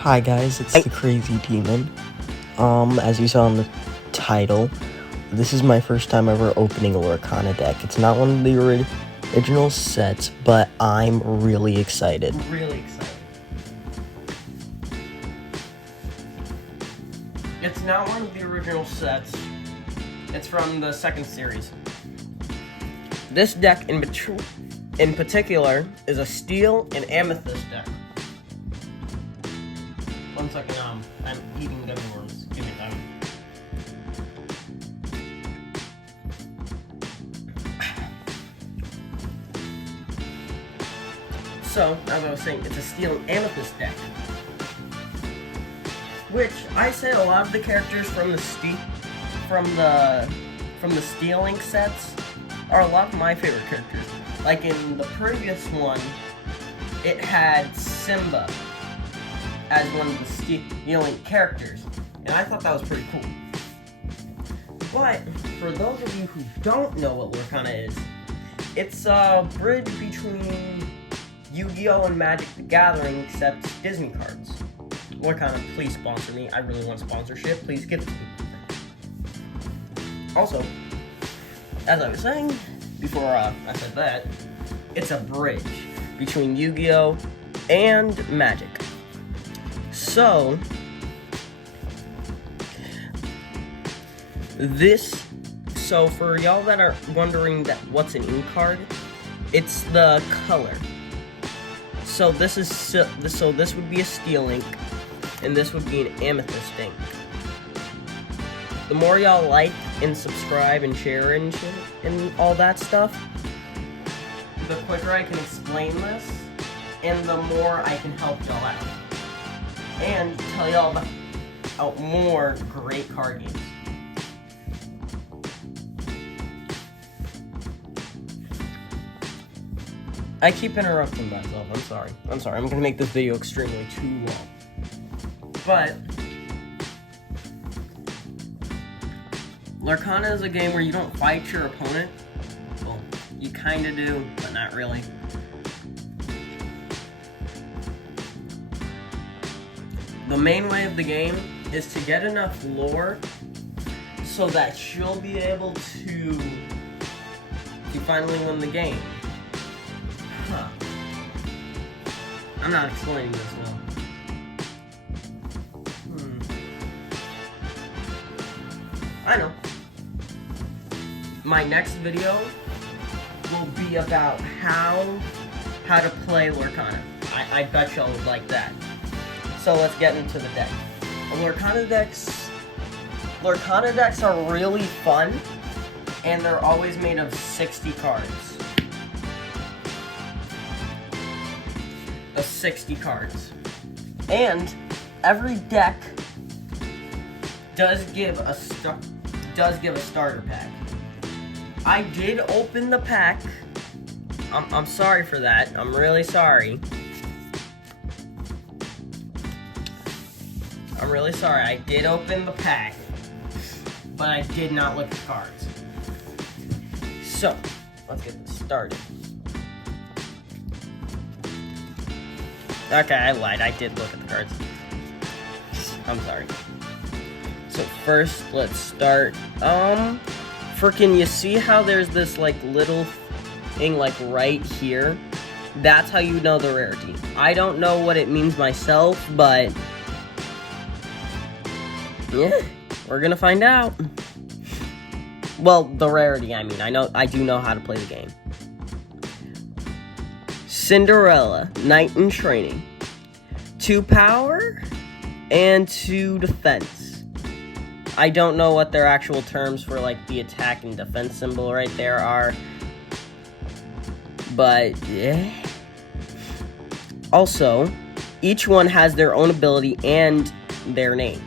Hi guys, it's the Crazy Demon. As you saw in the title, this is my first time ever opening a Lorcana deck. It's not one of the original sets, but I'm really excited. It's not one of the original sets. It's from the second series. This deck in particular is a steel and amethyst deck. One second, I'm eating gummy worms. Give me time. So, as I was saying, it's a steel and amethyst deck. Which I say a lot of the characters from the Steel Ink sets are a lot of my favorite characters. Like in the previous one, it had Simba as one of the Steel Ink characters, and I thought that was pretty cool. But for those of you who don't know what Lorcana is, it's a bridge between Yu-Gi-Oh! And Magic the Gathering, except Disney cards. Lorcana, please sponsor me. I really want sponsorship. Please give it to me. Also, as I was saying before I said that, it's a bridge between Yu-Gi-Oh! And Magic. So, for y'all that are wondering what's an ink card, it's the color. So this would be a steel ink, and this would be an amethyst ink. The more y'all like and subscribe and share and shit and all that stuff, the quicker I can explain this, and the more I can help y'all out. And tell y'all about more great card games. I keep interrupting myself. I'm sorry. I'm gonna make this video extremely too long. But Lorcana is a game where you don't fight your opponent. Well, you kinda do, but not really. The main way of the game is to get enough lore so that she'll be able to finally win the game. Huh. I'm not explaining this well. I know. My next video will be about how to play Lorcana. I bet y'all would like that. So let's get into the deck. Lorcana decks are really fun, and they're always made of 60 cards. Of 60 cards. And every deck does give a starter pack. I did open the pack. I'm sorry for that. I'm really sorry. I'm really sorry. I did open the pack, but I did not look at the cards. So, let's get this started. Okay, I lied. I did look at the cards. I'm sorry. So first, let's start. Freaking, you see how there's this like little thing like right here? That's how you know the rarity. I don't know what it means myself, but yeah, we're gonna find out. Well, the rarity, I mean. I do know how to play the game. Cinderella, Knight in Training. 2 power and 2 defense. I don't know what their actual terms for like the attack and defense symbol right there are. But yeah. Also, each one has their own ability and their name.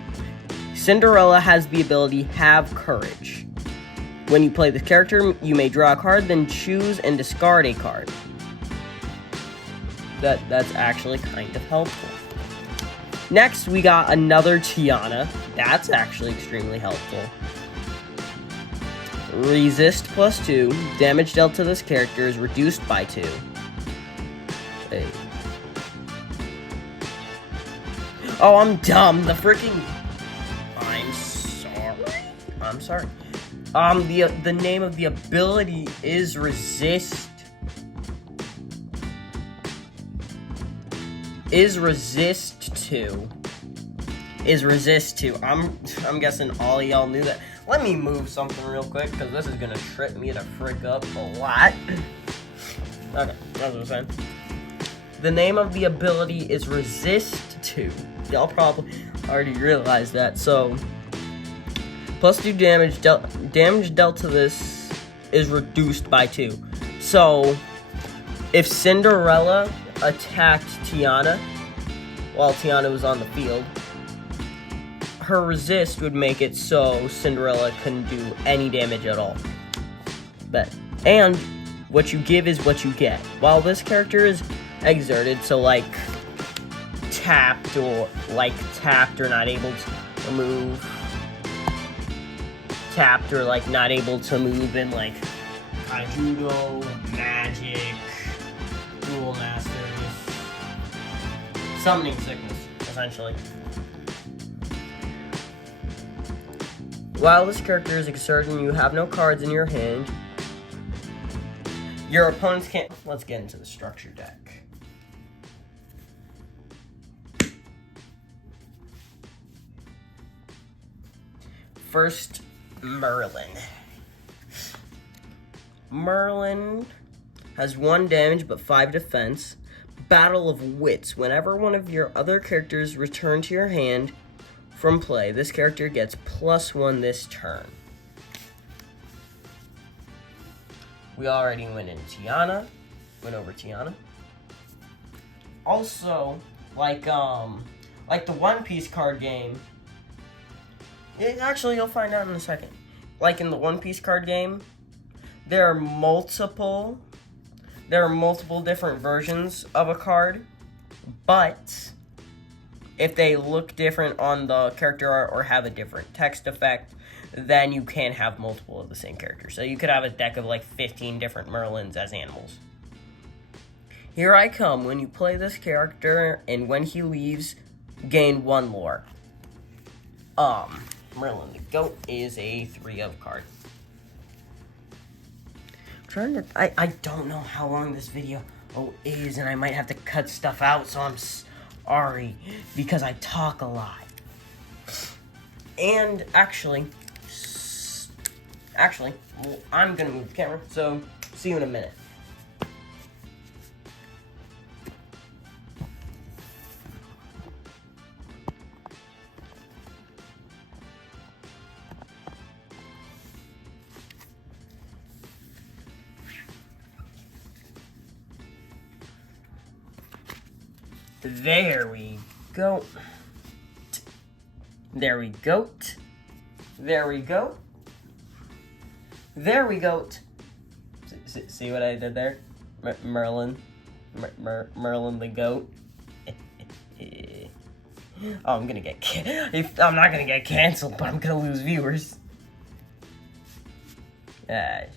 Cinderella has the ability Have Courage. When you play this character, you may draw a card, then choose and discard a card. That's actually kind of helpful. Next, we got another Tiana. That's actually extremely helpful. Resist +2. Damage dealt to this character is reduced by 2. Hey. Oh, I'm dumb. The freaking. I'm sorry. I'm sorry. The name of the ability is resist. Is resist to. I'm guessing all y'all knew that. Let me move something real quick, because this is gonna trip me to frick up a lot. Okay, that's what I'm saying. The name of the ability is resist to. Y'all probably already realized that. So, plus 2 damage. Damage dealt to this is reduced by 2. So, if Cinderella attacked Tiana while Tiana was on the field, her resist would make it so Cinderella couldn't do any damage at all. And what you give is what you get. While this character is exerted, so like tapped or not able to move, tapped or like not able to move in like judo, magic, duel masters, summoning sickness, essentially. While this character is exerted and you have no cards in your hand, your opponents can't. Let's get into the structure deck. First, Merlin. Merlin has 1 damage but 5 defense. Battle of Wits. Whenever one of your other characters return to your hand from play, this character gets +1 this turn. We already went over Tiana. Also, like the One Piece card game. Actually, you'll find out in a second. Like in the One Piece card game, there are multiple different versions of a card, but if they look different on the character art or have a different text effect, then you can have multiple of the same character. So you could have a deck of like 15 different Merlins as animals. Here I come. When you play this character, and when he leaves, gain 1 lore. Merlin the Goat is a 3-of card. I don't know how long this video is, and I might have to cut stuff out, so I'm sorry, because I talk a lot. And actually, well, I'm gonna move the camera, so see you in a minute. There we go. There we go. There we go. There we go. See what I did there? Merlin. Merlin the Goat. Oh, I'm not gonna get canceled, but I'm gonna lose viewers. But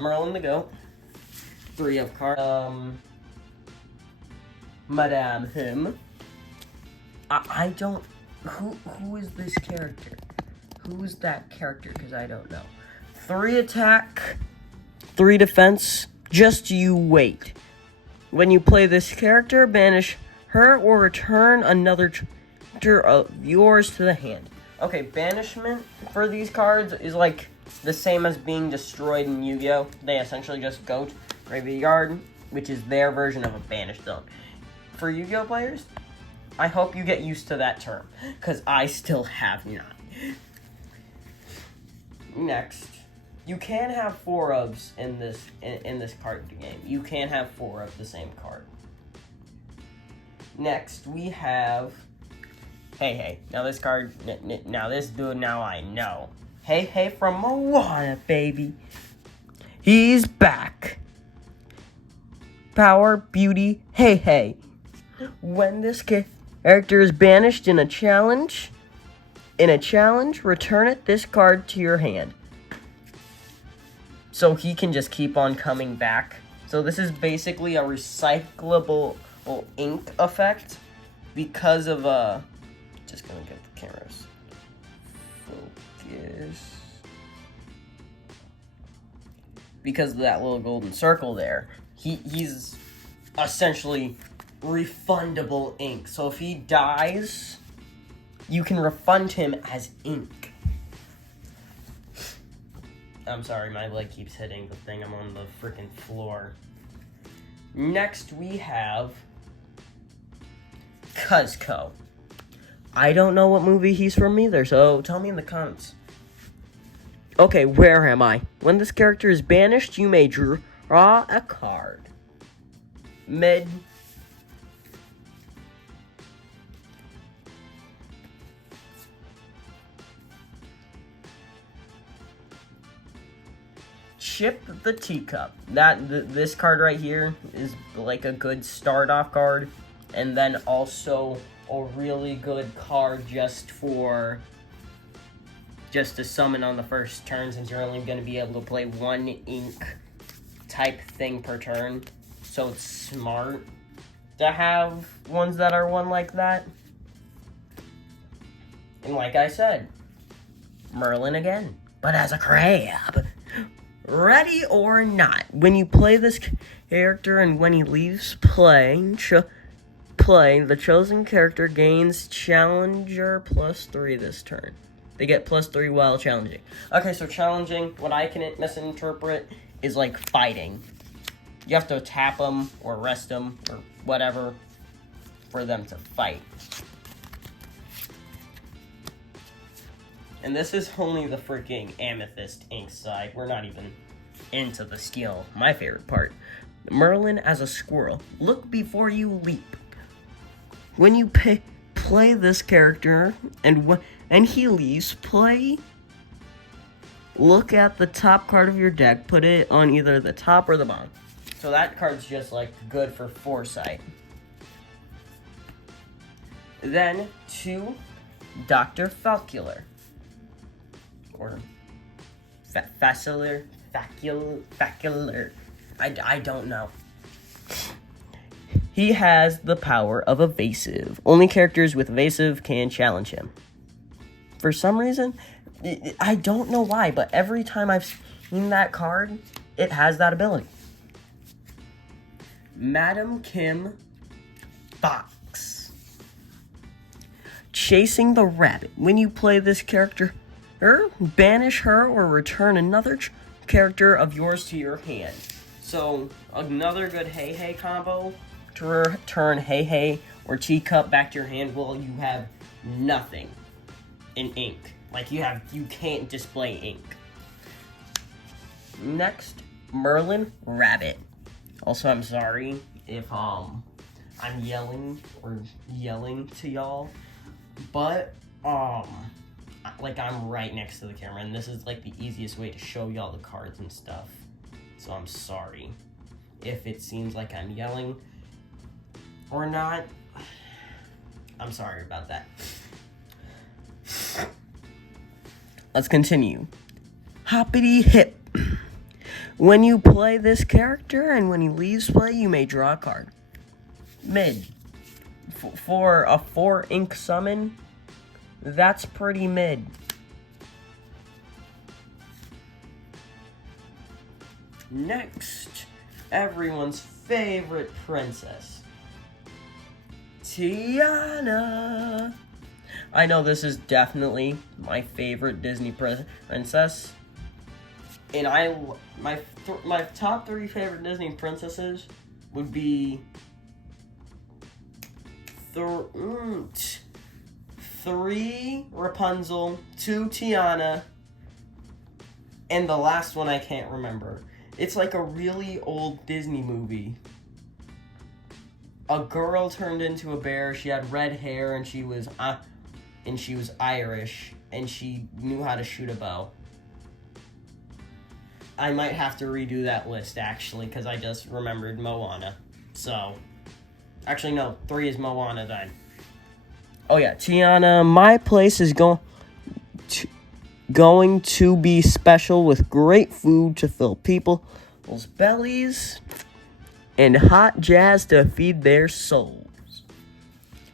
Merlin the Goat. 3-of cards. Madame him. I don't. Who is this character? Who is that character? Because I don't know. 3 attack, 3 defense. Just you wait. When you play this character, banish her or return another character of yours to the hand. Okay, banishment for these cards is like the same as being destroyed in Yu-Gi-Oh! They essentially just go to graveyard, which is their version of a banished zone. For Yu-Gi-Oh! Players, I hope you get used to that term, because I still have not. Next, you can have 4-ofs in this card game. You can have 4 of the same card. Next, we have Hey. Now this card, now this dude, now I know. Hey from Moana, baby. He's back. Power, beauty, hey. When this character is banished in a challenge, return this card to your hand. So he can just keep on coming back. So this is basically a recyclable ink effect. because of just gonna get the cameras focus. Because of that little golden circle there, he's essentially refundable ink. So if he dies, you can refund him as ink. I'm sorry, my leg keeps hitting the thing. I'm on the freaking floor. Next, we have Cuzco. I don't know what movie he's from either, so tell me in the comments. Okay, where am I? When this character is banished, you may draw a card. Mid. Chip the Teacup. This card right here is like a good start off card, and then also a really good card just to summon on the first turn, since you're only going to be able to play one ink type thing per turn. So it's smart to have ones that are one like that. And like I said, Merlin again, but as a crab. Ready or not, when you play this character and when he leaves play, the chosen character gains Challenger +3 this turn. They get +3 while challenging. Okay, so challenging, what I can misinterpret is like fighting. You have to tap them or rest them or whatever for them to fight. And this is only the freaking amethyst ink side. We're not even into the steel, my favorite part. Merlin as a squirrel. Look before you leap. When you play this character and he leaves play, look at the top card of your deck, put it on either the top or the bottom. So that card's just like good for foresight. Then to Dr. Facular. Or facular. I don't know. He has the power of evasive. Only characters with evasive can challenge him. For some reason, I don't know why, but every time I've seen that card, it has that ability. Madam Kim Fox. Chasing the Rabbit. When you play this character, banish her or return another character of yours to your hand. So, another good Hey Hey combo to return Hey Hey or Teacup back to your hand while you have nothing in ink. Like you can't display ink. Next, Merlin Rabbit. Also, I'm sorry if I'm yelling to y'all, but like I'm right next to the camera, and this is like the easiest way to show y'all the cards and stuff. So I'm sorry if it seems like I'm yelling or not. I'm sorry about that. Let's continue. Hoppity Hip. When you play this character and when he leaves play, you may draw a card. Mid. For a 4 ink summon, that's pretty mid. Next, everyone's favorite princess, Tiana. I know this is definitely my favorite Disney princess. And my top 3 favorite Disney princesses would be 3 Rapunzel, 2 Tiana, and the last one I can't remember. It's like a really old Disney movie. A girl turned into a bear. She had red hair and she was Irish and she knew how to shoot a bow. I might have to redo that list actually because I just remembered Moana. So, actually no, 3 is Moana then. Oh yeah, Tiana, my place is going to be special with great food to fill people's bellies and hot jazz to feed their souls.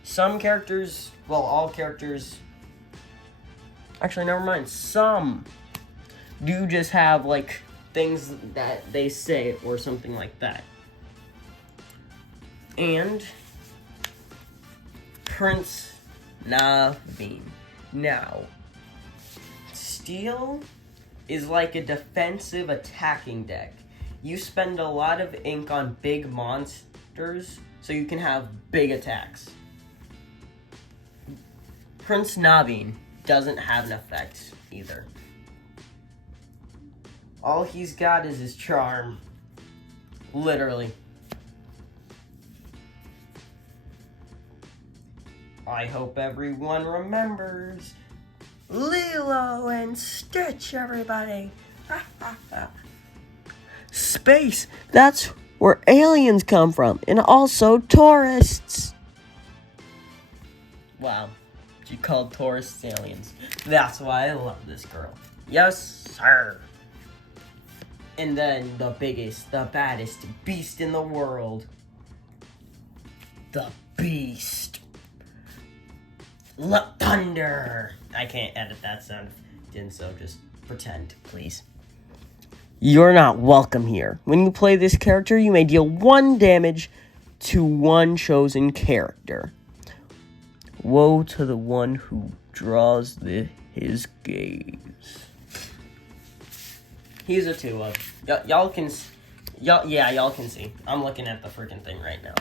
Some characters, well, all characters, actually, never mind, some do just have, like, things that they say or something like that. And Prince Naveen. Now, Steel is like a defensive attacking deck. You spend a lot of ink on big monsters so you can have big attacks. Prince Naveen doesn't have an effect either. All he's got is his charm. Literally. I hope everyone remembers Lilo and Stitch, everybody. Space, that's where aliens come from, and also tourists. Wow, she called tourists aliens. That's why I love this girl. Yes, sir. And then the biggest, the baddest beast in the world. The Beast. Thunder. I can't edit that sound in, so just pretend, please. You're not welcome here. When you play this character, you may deal 1 damage to one chosen character. Woe to the one who draws his gaze. He's a 2-up. Y'all can see. I'm looking at the freaking thing right now.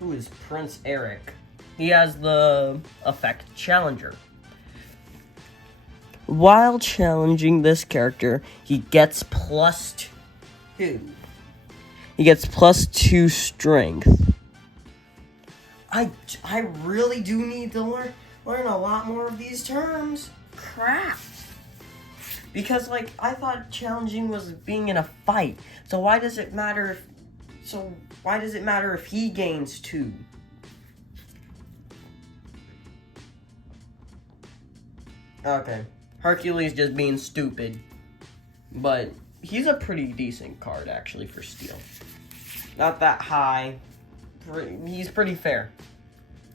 Who is Prince Eric? He has the effect Challenger. While challenging this character, he gets +2. He gets +2 strength. I really do need to learn a lot more of these terms. Crap. Because, like, I thought challenging was being in a fight. So why does it matter if he gains 2? Okay. Hercules just being stupid. But he's a pretty decent card, actually, for Steel. Not that high. He's pretty fair.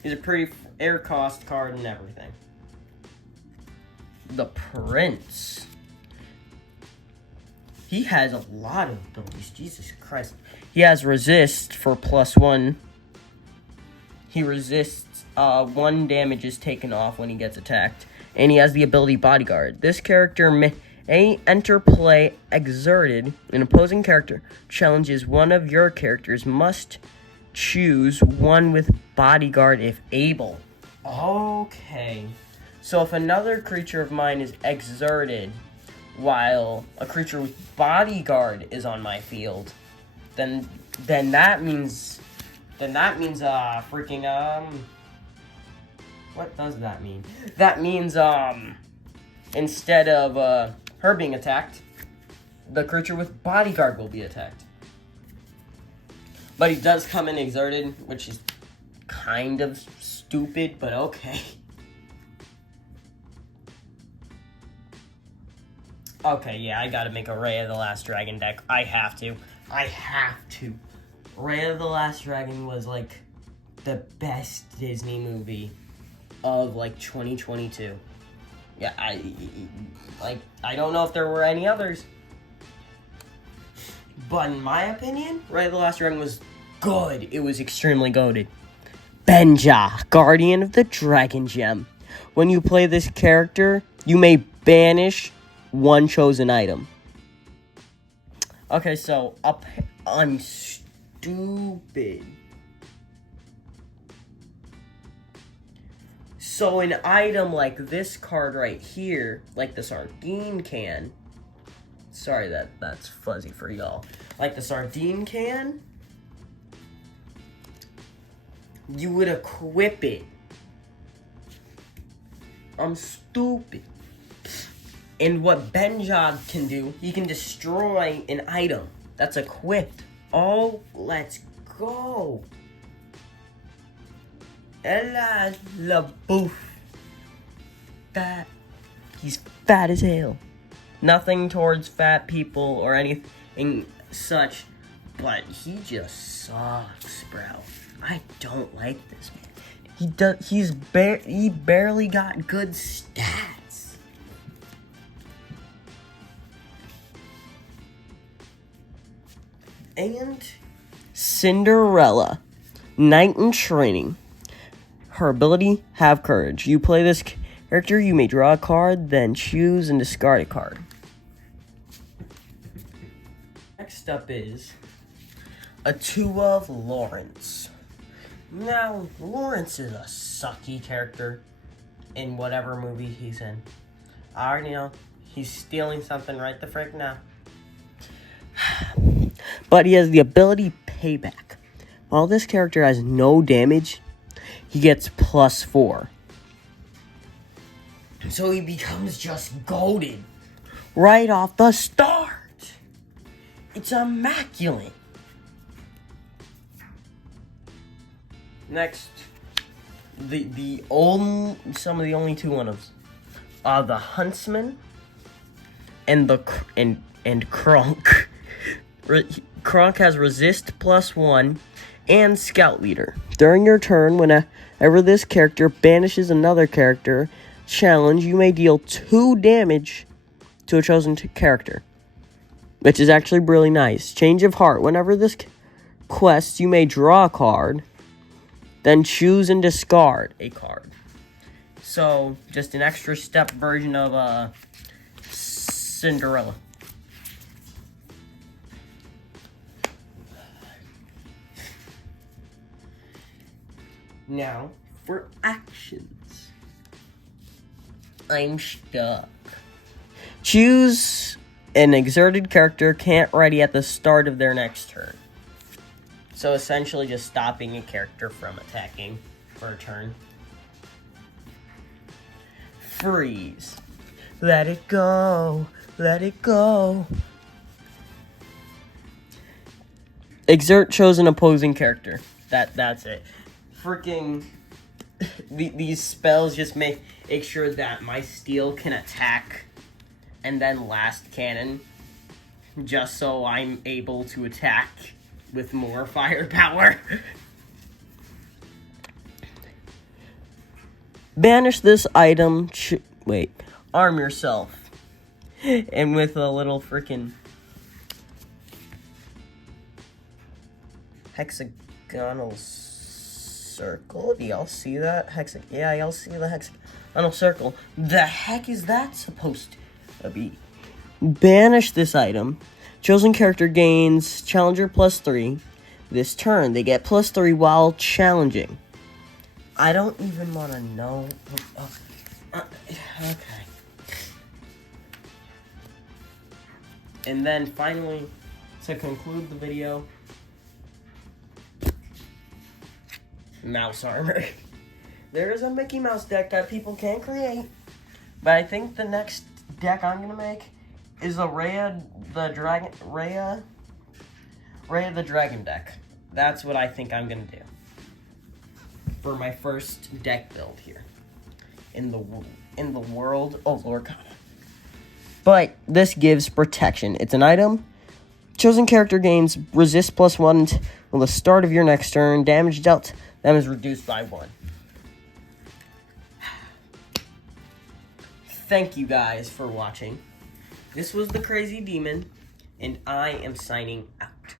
He's a pretty air cost card and everything. The Prince. He has a lot of abilities. Jesus Christ. He has resist for +1. He resists 1 damage is taken off when he gets attacked. And he has the ability Bodyguard. This character may enter play exerted. An opposing character challenges one of your characters. Must choose one with Bodyguard if able. Okay. So if another creature of mine is exerted while a creature with Bodyguard is on my field, then that means what does that mean? That means instead of her being attacked, the creature with Bodyguard will be attacked. But he does come in exerted, which is kind of stupid, but okay. Okay, yeah, I gotta make a Ray of the Last Dragon deck. I have to. Ray of the Last Dragon was, like, the best Disney movie of, like, 2022. Yeah, I don't know if there were any others. But in my opinion, Ray of the Last Dragon was good. It was extremely goated. Benja, Guardian of the Dragon Gem. When you play this character, you may banish 1 chosen item. Okay, so I'm stupid. So an item like this card right here, like the sardine can. Sorry that's fuzzy for y'all. Like the sardine can, you would equip it. I'm stupid. And what Benjad can do, he can destroy an item that's equipped. Oh, let's go. Ella la boof. Fat. He's fat as hell. Nothing towards fat people or anything such, but he just sucks, bro. I don't like this man. He barely got good stats. And Cinderella, Knight in Training. Her ability, have courage. You play this character, you may draw a card, then choose and discard a card. Next up is a 2 of Lawrence. Now, Lawrence is a sucky character in whatever movie he's in. I already know he's stealing something right the frick now. But he has the ability Payback. While this character has no damage, he gets +4. So he becomes just golden right off the start. It's immaculate. Next, some of the only 2 one-ofs are the Huntsman and Kronk. Kronk has resist +1 and Scout Leader. During your turn, whenever this character banishes another character challenge, you may deal 2 damage to a chosen character, which is actually really nice. Change of Heart. Whenever this quest, you may draw a card, then choose and discard a card. So, just an extra step version of Cinderella. Now, for actions. I'm stuck. Choose an exerted character can't ready at the start of their next turn. So essentially just stopping a character from attacking for a turn. Freeze. Let it go. Let it go. Exert chosen opposing character. That's it. Freaking these spells just make sure that my steel can attack and then last cannon, just so I'm able to attack with more firepower. Banish this item. Arm yourself. And with a little freaking hexagonal circle. Do y'all see that? Yeah, y'all see the hexagonal circle. The heck is that supposed to be? Banish this item. Chosen character gains challenger +3. This turn, they get +3 while challenging. I don't even want to know. Okay. And then finally, to conclude the video, mouse armor. There is a Mickey Mouse deck that people can create, but I think the next deck I'm gonna make is a Rhea the Dragon deck. That's what I think I'm gonna do for my first deck build here in the world of Lorcana. But this gives protection. It's an item. Chosen character gains resist +1 until the start of your next turn. Damage dealt them is reduced by 1. Thank you guys for watching. This was the Crazy Demon, and I am signing out.